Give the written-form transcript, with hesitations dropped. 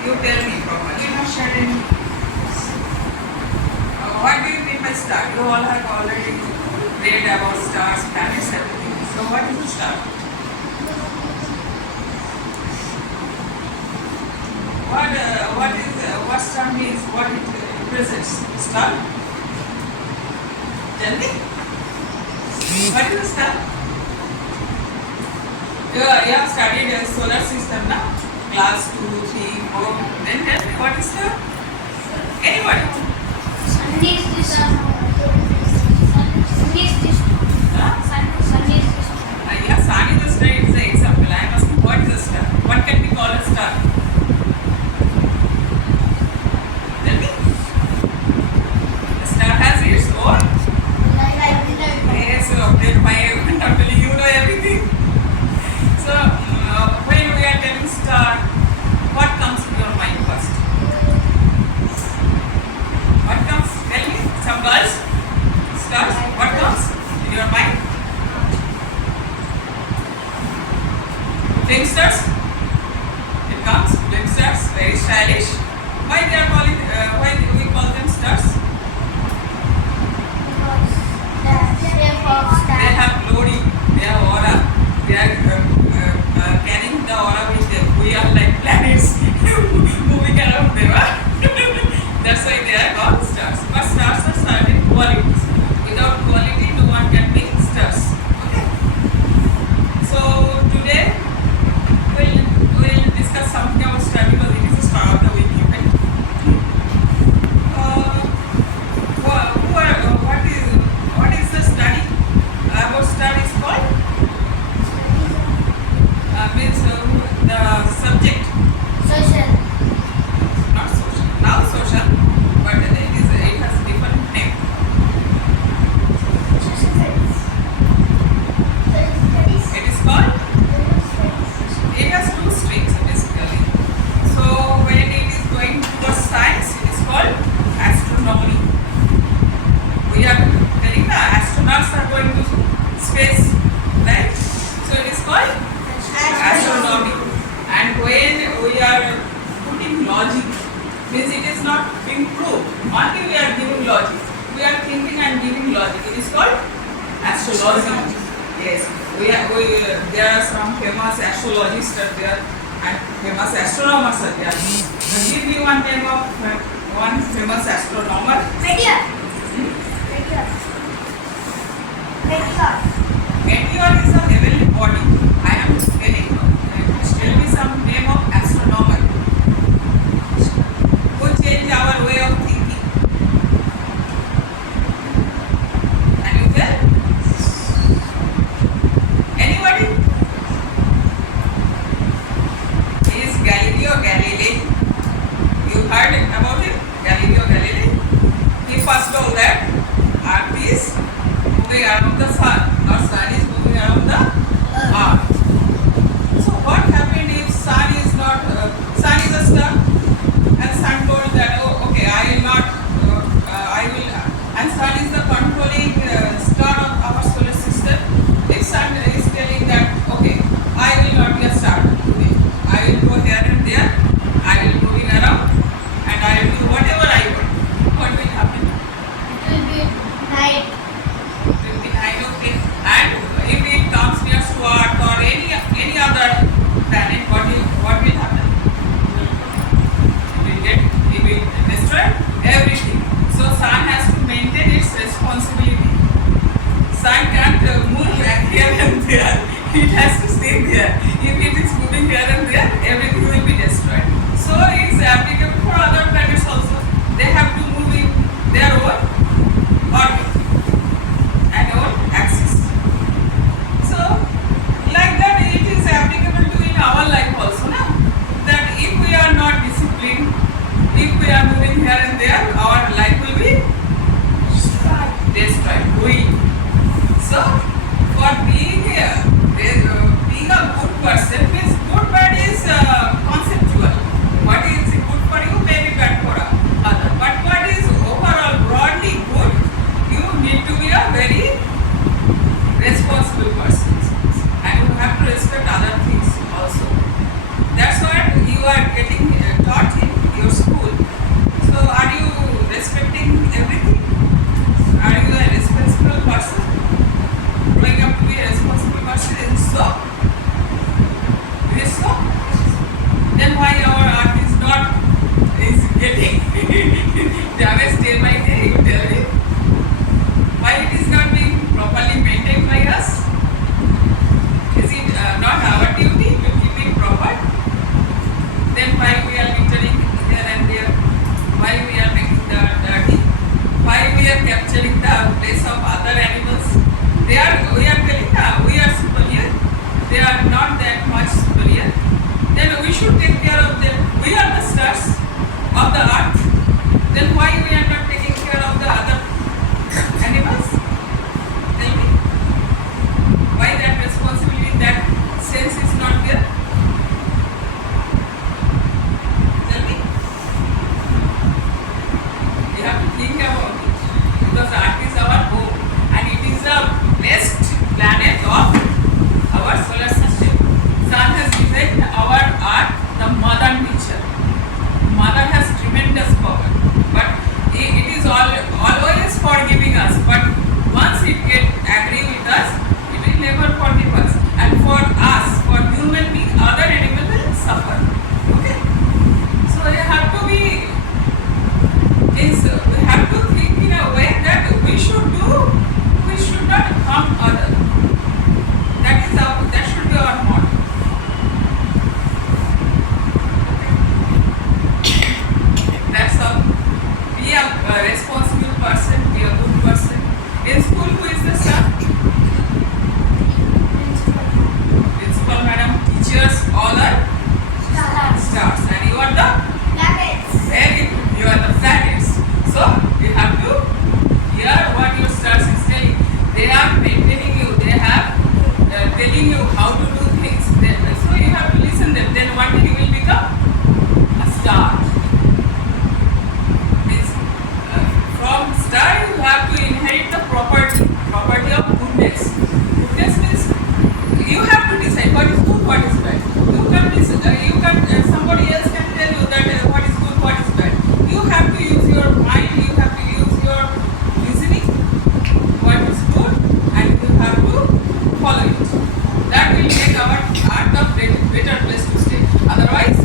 You tell me properly. You have shared any. What do you mean by star? You all have already read about stars, planets, everything. So what is a star? What star means? What it represents? Star? Tell me. What is a star? You have studied a solar system now? Class 2, 3, 4. Then tell me what is star? Anybody? Sun is the sun. Sun is the Huh? sun is the sun. Yeah, sun is a star is the example. I am asking what is a star? What can be called a star? Tell me. A star has its own. Yes, then why I'm not telling you know everything. So when we are telling star, what comes to your mind first? What comes? Tell me. Some girls. Stars. What comes in your mind? Flintstones. It comes. Flintstones. Very stylish. Why they are calling? Why we call them stars? They have glory, they have aura, they are carrying the aura with them. We are like planets moving around them. That's why they are called stars. But stars are certain qualities. Without quality, no one can be stars. Okay. So today we'll discuss something about star because it is the star of the week. Okay. What is the study about star is called? Means the subject, not social. Now social, but it has different name. It is called. It has two streams basically. So when it is going towards science, it is called astronomy. We are telling the astronauts are going to space, right? So it is called astronomy. And when we are putting logic, means it is not being proved. Only we are giving logic. We are thinking and giving logic. It is called astrology. Yes. There are some famous astrologists are there and famous astronomers are there. Give me one name of one famous astronomer. Meteor is a heavenly body. I am telling you. Tell me some name of astronomer who change our way of thinking. Can you tell? Anybody? He is Galileo Galilei. You heard about him? Galileo Galilei. He first told that Earth is moving around the sun, or sun is moving around the earth. So what happened if sun is not sun is a star and sun told that okay I will not I will and sun is the controlling star of our solar system. If sun is telling that okay I will not be a star today, I will go here and there, I will moving around and I will do whatever I want. What will happen? Will be night, okay. And if it comes near to Earth or any other planet, what will happen? It will destroy everything. So sun has to maintain its responsibility. Sun can't move back here and there. It has to stay there. If it is moving here and there, everything will be destroyed. Then why we are littering here and there? Why we are making the dirty? Why we are capturing the place of other animals? We are telling we are superior. They are not that much superior. Then we should take care of them. We are the stars of the earth. Then why we are not taking care of the other animals? Tell me. Why that responsibility, that sense is not there? Tell me. You have to think about it. Because Earth is our home and it is the best planet of our solar system. Sun has given our Earth the mother nature. Mother has tremendous power. But it is always forgiving us. But once it get agree with us, it will never forgive us. And for us, for human being, other animal will suffer. Okay? So you have to be we have to think in a way that we should not harm others. That should be our motto. That's all. Be a responsible person, be a good person. In school, who is the star? Principal madam, teachers, all are stars. And you are the very good. You are the planets. So you have to hear what your stars is telling. They are maintaining you. They have telling you how to do things. So you have to listen them. Then one day you will become a star. Means from star you have to inherit the property of goodness. Goodness means you have to decide what is good, what is bad. Somebody else can tell you that what is good, what is bad. You have to use your mind, you have to use your reasoning, what is good, and you have to follow it. That will make our earth a better place to stay. Otherwise,